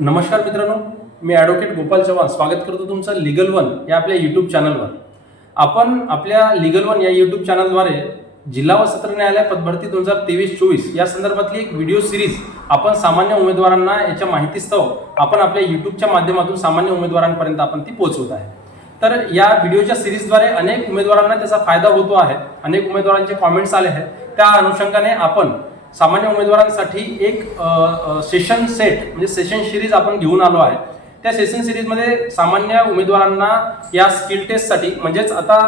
नमस्कार मित्रांनो मी ॲडव्होकेट गोपाल चव्हाण. स्वागत करतो तुमचं लिगल वन या आपल्या यूट्यूब चॅनलवर आपण आपल्या लिगल वन या यूट्यूब चॅनलद्वारे जिल्हा व सत्र न्यायालय पदभरती दोन हजार तेवीस चोवीस या संदर्भातली एक व्हिडिओ सिरीज आपण सामान्य उमेदवारांना याच्या माहितीस्तव आपण आपल्या यूट्यूबच्या माध्यमातून सामान्य उमेदवारांपर्यंत आपण ती पोहोचवत आहे. तर या व्हिडिओच्या सिरीजद्वारे अनेक उमेदवारांना त्याचा फायदा होतो आहे. अनेक उमेदवारांचे कॉमेंट्स आले आहेत. त्या अनुषंगाने आपण सामान्य उमेदवारांसाठी एक सेशन सेट म्हणजे सेशन सिरीज आपण घेऊन आलो आहे. त्या सेशन सिरीजमध्ये सामान्य उमेदवारांना या स्किल टेस्टसाठी म्हणजेच आता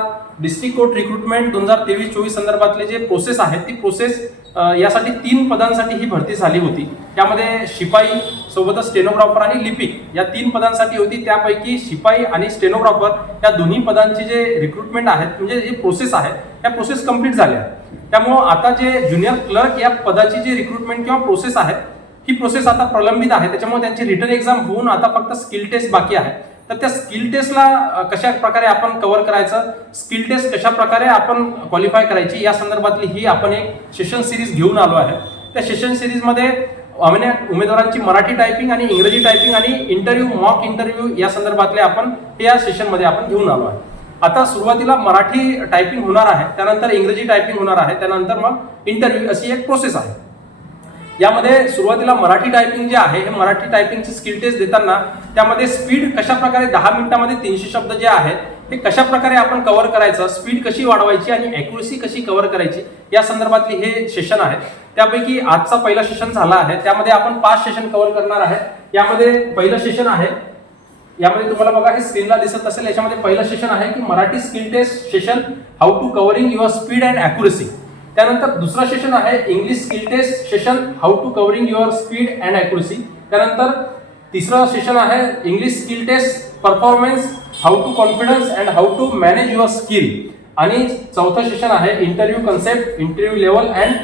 डिस्ट्रिक्ट कोर्ट रिक्रुटमेंट दोन हजार तेवीस चोवीस संदर्भातले जे प्रोसेस आहेत ती प्रोसेस यासाठी तीन पदांसाठी ही भरती झाली होती. त्यामध्ये शिपाई सोबतच स्टेनोग्राफर आणि लिपिक या तीन पदांसाठी होती. त्यापैकी शिपाई आणि स्टेनोग्राफर या दोन्ही पदांची जे रिक्रुटमेंट आहेत म्हणजे जी प्रोसेस आहे त्या प्रोसेस कंप्लीट झाल्या. त्यामुळं आता जे ज्युनियर क्लर्क या पदाची जी रिक्रुटमेंट किंवा प्रोसेस आहे ही प्रोसेस आता प्रलंबित आहे. त्याच्यामुळे त्यांची रिटर्न एक्झाम होऊन आता फक्त स्किल टेस्ट बाकी आहे. तर त्या स्किल टेस्टला कशा प्रकारे आपण कव्हर करायचं स्किल टेस्ट कशा प्रकारे आपण क्वालिफाय करायची या संदर्भातली ही आपण एक सेशन सिरीज घेऊन आलो आहे. त्या सेशन सिरीजमध्ये आम्ही उमेदवारांची मराठी टायपिंग आणि इंग्रजी टायपिंग आणि इंटरव्ह्यू मॉक इंटरव्ह्यू या संदर्भातले आपण हे या सेशनमध्ये आपण घेऊन आलो आहे. आता सुरुवातीला मराठी टायपिंग होणार आहे त्यानंतर इंग्रजी टायपिंग होणार आहे त्यानंतर मग इंटरव्ह्यू अशी एक प्रोसेस आहे. यामध्ये सुरुवातीला मराठी टायपिंग जे आहे हे मराठी टायपिंगची स्किल टेस्ट देताना त्यामध्ये स्पीड कशा प्रकारे दहा मिनिटामध्ये तीनशे शब्द जे आहेत ते कशा प्रकारे आपण कव्हर करायचं स्पीड कशी वाढवायची आणि अॅक्युरेसी कशी कव्हर करायची या संदर्भातली हे सेशन आहे. त्यापैकी आजचा पहिला सेशन झाला आहे त्यामध्ये आपण पाच सेशन कव्हर करणार आहे. यामध्ये पहिलं सेशन आहे यामध्ये तुम्हाला बघा हे स्क्रीनला दिसत असेल. याच्यामध्ये पहिलं सेशन आहे की Marathi skill test session how to covering your speed and accuracy त्यानंतर दुसरा सेशन आहे English skill test session how to covering your speed and accuracy त्यानंतर तिसरं सेशन आहे English skill test performance how to confidence and how to manage your skill आणि चौथं session आहे interview concept interview level and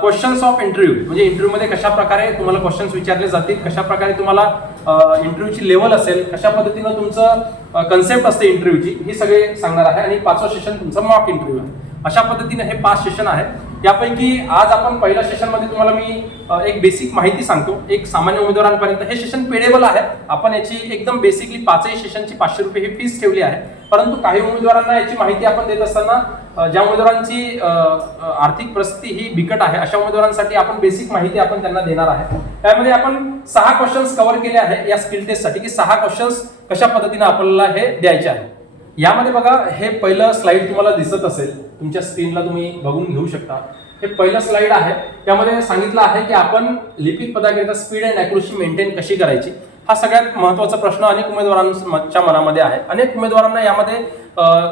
questions of interview म्हणजे इंटरव्ह्यूमध्ये कशा प्रकारे तुम्हाला क्वेश्चन्स विचारले जातील कशा प्रकारे तुम्हाला इंटरव्ह्यूची लेवल असेल कशा पद्धतीनं तुमचं कन्सेप्ट असते इंटरव्ह्यूची ही सगळे सांगणार आहे आणि पाचवं सेशन तुमचं मॉक इंटरव्ह्यू आहे. अशा पद्धतीने हे पाच सेशन आहे यापैकी आज आपण पहिल्या सेशनमध्ये तुम्हाला मी एक बेसिक माहिती सांगतो. एक सामान्य उमेदवारांपर्यंत हे सेशन पेडेबल आहे. आपण याची एकदम बेसिकली पाचही सेशनची पाचशे रुपये ही फीस ठेवली आहे. परंतु काही उमेदवारांना याची माहिती आपण देत असताना ज्या उमेदवारांची आर्थिक परिस्थिती ही बिकट आहे अशा उमेदवारांसाठी आपण बेसिक माहिती आपण त्यांना देणार आहे. त्यामध्ये आपण सहा क्वेश्चन्स कव्हर केले आहे या स्किल टेस्टसाठी की सहा क्वेश्चन्स कशा पद्धतीने आपल्याला हे द्यायचे आहे. यामध्ये बघा हे पहिलं स्लाइड तुम्हाला दिसत असेल तुमच्या स्क्रीनला तुम्ही बघून घेऊ शकता. हे पहिलं स्लाइड आहे. त्यामध्ये सांगितलं आहे की आपण लिपिक पदाकरिता स्पीड अँड अॅक्युरेसी मेंटेन कशी करायची? हा सगळ्यात महत्त्वाचा प्रश्न अनेक उमेदवारांच्या मनामध्ये आहे. अनेक उमेदवारांना यामध्ये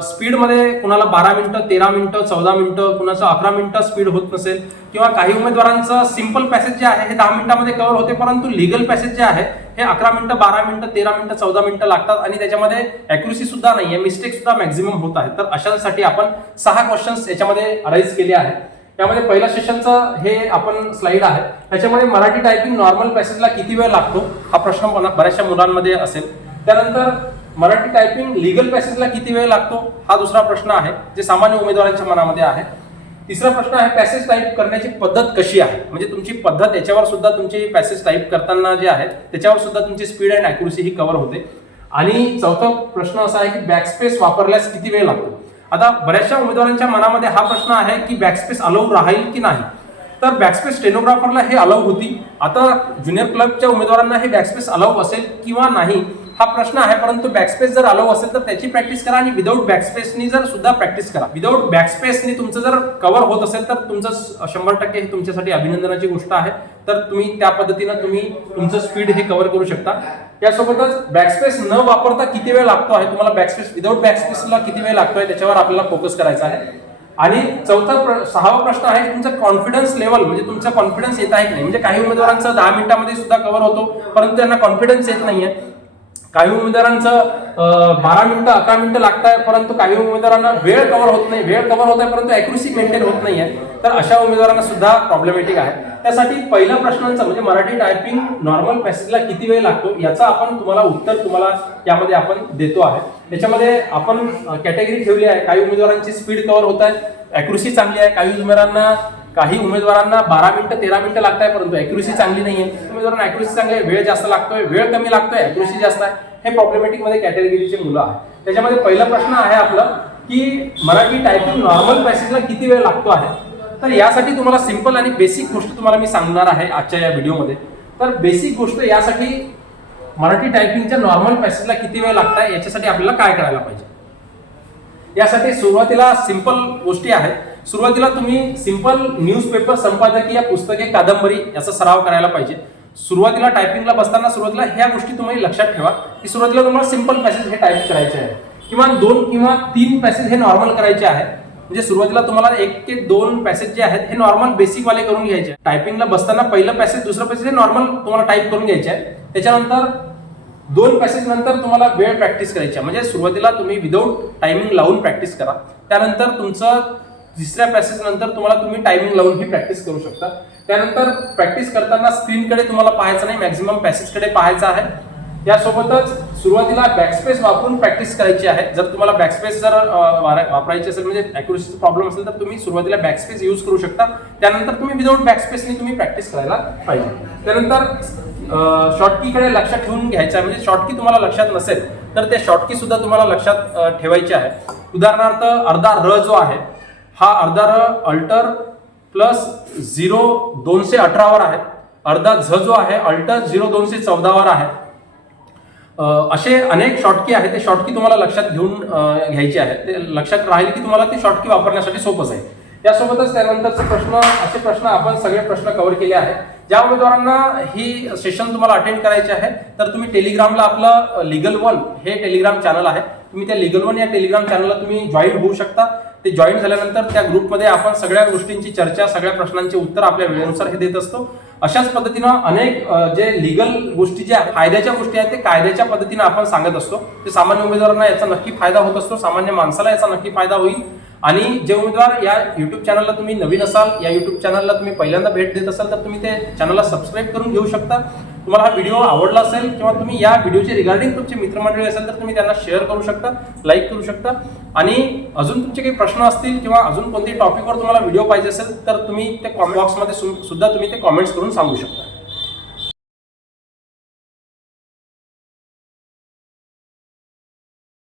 स्पीडमध्ये कुणाला बारा मिनिटं तेरा मिनिटं चौदा मिनिटं कुणाचं अकरा मिनिटं स्पीड होत नसेल किंवा काही उमेदवारांचं सिंपल पॅसेज जे आहे हे दहा मिनिटामध्ये कव्हर होते परंतु लिगल पॅसेज जे आहे हे अकरा मिनिटं बारा मिनिटं तेरा मिनिटं चौदा मिनिटं लागतात आणि त्याच्यामध्ये अॅक्युरेसी सुद्धा नाही आहे मिस्टेक सुद्धा मॅक्झिमम होत आहे तर अशांसाठी आपण सहा क्वेश्चन्स याच्यामध्ये अराईज केले आहेत. त्यामध्ये पहिल्या सेशनचं हे आपण स्लाइड आहे. त्याच्यामध्ये मराठी टायपिंग नॉर्मल पॅसेजला किती वेळ लागतो? हा प्रश्न बऱ्याचशा मुलांमध्ये असेल. त्यानंतर मराठी टायपिंग लिगल पॅसेजला किती वेळ लागतो? हा दुसरा प्रश्न आहे जे सामान्य उमेदवारांच्या मनामध्ये आहे. तिसरा प्रश्न आहे पॅसेज टाईप करण्याची पद्धत कशी आहे? म्हणजे तुमची पद्धत याच्यावर सुद्धा तुमची पॅसेज टाईप करताना जे आहे त्याच्यावर सुद्धा तुमची स्पीड अँड अॅक्युरेसी ही कव्हर होते. आणि चौथा प्रश्न असा आहे की बॅकस्पेस वापरल्यास किती वेळ लागतो? आता बऱ्याचशा उमेदवारांच्या मनामध्ये हा प्रश्न आहे की बॅकस्पेस अलाउ राहील की नाही? तर बॅकस्पेस स्टेनोग्राफरला हे अलाउ होती. आता ज्युनियर क्लबच्या उमेदवारांना हे बॅकस्पेस अलाउ असेल किंवा नाही हा प्रश्न आहे परंतु बॅकस्पेस जर अलाउ असेल तर त्याची प्रॅक्टिस करा आणि विदाऊट बॅकस्पेसनी जर सुद्धा प्रॅक्टिस करा. विदाऊट बॅकस्पेसनी तुमचं जर कव्हर होत असेल तर तुमचं शंभर टक्के हे तुमच्यासाठी अभिनंदनाची गोष्ट आहे. तर तुम्ही त्या पद्धतीनं तुम्ही तुमचं स्पीड हे कव्हर करू शकता. यासोबतच बॅकस्पेस न वापरता किती वेळ लागतो आहे? तुम्हाला बॅकस्पेस विदाऊट बॅकस्पेसला किती वेळ लागतोय? त्याच्यावर आपल्याला फोकस करायचा आहे. आणि चौथा प्र- सहावा प्रश्न आहे की तुमचा कॉन्फिडन्स लेवल म्हणजे तुमचा कॉन्फिडन्स येत आहे की नाही? म्हणजे काही उमेदवारांचं दहा मिनिटांमध्ये सुद्धा कव्हर होतो परंतु त्यांना कॉन्फिडन्स येत नाहीये. काही उमेदवारांचं बारा मिनिटं अकरा मिनिटं लागत आहे परंतु काही उमेदवारांना वेळ कव्हर होत नाही. वेळ कव्हर होत आहे परंतु अॅक्युरेसी मेंटेन होत नाही आहे तर अशा उमेदवारांना सुद्धा प्रॉब्लेमॅटिक आहे. त्यासाठी पहिल्या प्रश्नांचं म्हणजे मराठी टायपिंग नॉर्मल पॅसेजला किती वेळ लागतो याचं आपण तुम्हाला उत्तर तुम्हाला यामध्ये आपण देतो आहे. त्याच्यामध्ये आपण कॅटेगरी ठेवली आहे. काही उमेदवारांची स्पीड कव्हर होत आहे अॅक्युरेसी चांगली आहे. काही उमेदवारांना काही उमेदवारांना बारा मिनिटं तेरा मिनिटं लागत आहे परंतु अॅक्युरेसी चांगली नाही आहे उमेदवारांना अॅक्युरेसी चांगली आहे वेळ जास्त लागतोय वेळ कमी लागतोय अॅक्युरेसी जास्त आहे. हे प्रॉब्लेमॅटिकमध्ये कॅटेगरीचे मुलं आहे त्याच्यामध्ये पहिला प्रश्न आहे आपलं की मराठी टायपिंग नॉर्मल पॅसेजला किती वेळ लागतो आहे? तर यासाठी तुम्हाला सिंपल आणि बेसिक गोष्ट तुम्हाला मी सांगणार आहे आजच्या या व्हिडिओमध्ये तर बेसिक गोष्ट यासाठी मराठी टायपिंगच्या नॉर्मल पॅसेजला किती वेळ लागत आहे याच्यासाठी आपल्याला काय करायला पाहिजे? यासाठी सुरुवातीला सिंपल गोष्टी आहेत. सुरुवातीला तुम्ही सिंपल न्यूजपेपर संपादकीय पुस्तके कादंबरी याचा सराव करायला पाहिजे. सुरुवातीला टायपिंगला बसताना सुरुवातीला ह्या गोष्टी तुम्ही लक्षात ठेवा. की सुरुवातीला तुम्हाला सिंपल पॅसेज हे टाईप करायचे आहे किमान दोन किंवा तीन पॅसेज हे नॉर्मल करायचे आहे म्हणजे सुरुवातीला तुम्हाला एक ते दोन पॅसेज जे आहेत हे नॉर्मल बेसिक वाले करून घ्यायचे टायपिंगला बसताना पहिलं पॅसेज दुसरं पॅसेज हे नॉर्मल तुम्हाला टाईप करून घ्यायचे आहे त्याच्यानंतर दोन पॅसेज नंतर तुम्हाला वेळ प्रॅक्टिस करायची आहे. म्हणजे सुरुवातीला तुम्ही विदाऊट टायमिंग लावून प्रॅक्टिस करा. त्यानंतर तुमचं तिसऱ्या पॅसेज नंतर तुम्हाला तुम्ही टायमिंग लावून ही प्रॅक्टिस करू शकता. त्यानंतर प्रॅक्टिस करताना स्क्रीनकडे तुम्हाला पाहायचं नाही मॅक्झिमम पॅसेजकडे पाहायचं आहे. यासोबतच सुरुवातीला बॅकस्पेस वापरून प्रॅक्टिस करायची आहे. जर तुम्हाला बॅकस्पेस जर वापरायची असेल म्हणजे अॅक्युरेसीचा प्रॉब्लेम असेल तर तुम्ही सुरुवातीला बॅकस्पेस यूज करू शकता. त्यानंतर तुम्ही विदाऊट बॅकस्पेसनी तुम्ही प्रॅक्टिस करायला पाहिजे. त्यानंतर शॉर्टकीकडे लक्षात ठेवून घ्यायचं आहे. म्हणजे शॉर्टकी तुम्हाला लक्षात नसेल तर ते शॉर्टकी सुद्धा तुम्हाला लक्षात ठेवायची आहे. उदाहरणार्थ अर्धा र जो आहे हा अर्धा र अल्टर प्लस झिरो दोनशे अठरावर आहे. अर्धा झ जो आहे अल्टर झिरो दोनशे चौदावर आहे. असे अनेक शॉर्टकी आहेत. ते शॉर्टकी तुम्हाला लक्षात घेऊन घ्यायचे आहेत. आहे ते लक्षात राहील की तुम्हाला ती शॉर्टकी वापरण्यासाठी सोपंच आहे. यासोबतच त्यानंतरचे प्रश्न असे प्रश्न आपण सगळे प्रश्न कव्हर केले आहेत. ज्या उमेदवारांना ही सेशन तुम्हाला अटेंड करायचे आहे तर तुम्ही टेलिग्रामला आपलं लिगल वन हे टेलिग्राम चॅनल आहे. तुम्ही त्या लिगल वन या टेलिग्राम चॅनलला तुम्ही जॉईन होऊ शकता. ते जॉईन झाल्यानंतर त्या ग्रुपमध्ये आपण सगळ्या गोष्टींची चर्चा सगळ्या प्रश्नांची उत्तर आपल्या वेळेनुसार हे देत असतो. अशाच पद्धतीनं अनेक जे लिगल गोष्टी ज्या फायद्याच्या गोष्टी आहेत ते कायद्याच्या पद्धतीनं आपण सांगत असतो. ते सामान्य उमेदवारांना याचा नक्की फायदा होत असतो. सामान्य माणसाला याचा नक्की फायदा होईल. आणि जे उमेदवार या युट्यूब चॅनलला तुम्ही नवीन असाल या युट्यूब चॅनलला तुम्ही पहिल्यांदा भेट देत असाल तर तुम्ही ते चॅनलला सबस्क्राईब करून घेऊ शकता. तुम्हाला हा व्हिडिओ आवडला असेल किंवा तुम्ही या व्हिडिओचे रिगार्डिंग तुमचे मित्रमंडळी असेल तर तुम्ही त्यांना शेअर करू शकता लाईक करू शकता. आणि अजून तुमचे काही प्रश्न असतील किंवा अजून कोणत्याही टॉपिकवर तुम्हाला व्हिडिओ पाहिजे असेल तर तुम्ही ते कॉमेंट बॉक्समध्ये सु- सुद्धा तुम्ही ते कॉमेंट्स करून सांगू शकता.